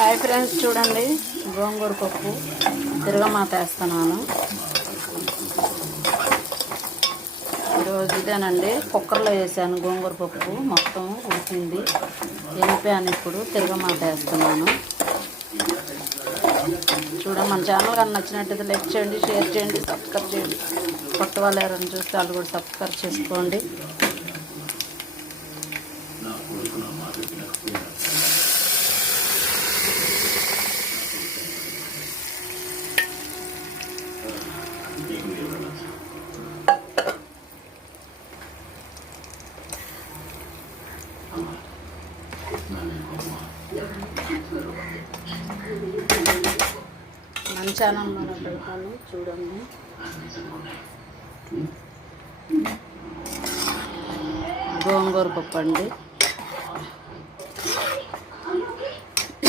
Hi friends, చూడండి గోంగూర పప్పు తిరగమాత వేస్తున్నాను. ఈరోజు ఇదేనండి, కుక్కర్లో వేసాను గోంగూర పప్పు, మొత్తం ఉడికింది. వెళ్ళిపోయాను. ఇప్పుడు తిరగమాత వేస్తున్నాను. చూడండి, మన ఛానల్ కానీ నచ్చినట్టయితే లైక్ చేయండి, షేర్ చేయండి, సబ్స్క్రైబ్ చేయండి. కొత్త వాళ్ళు ఎవరైనా చూస్తే వాళ్ళు కూడా సబ్స్క్రైబ్ చేసుకోండి. మన ఛానల్లో పెడతాను, చూడండి. గోంగూర పప్పు అండి.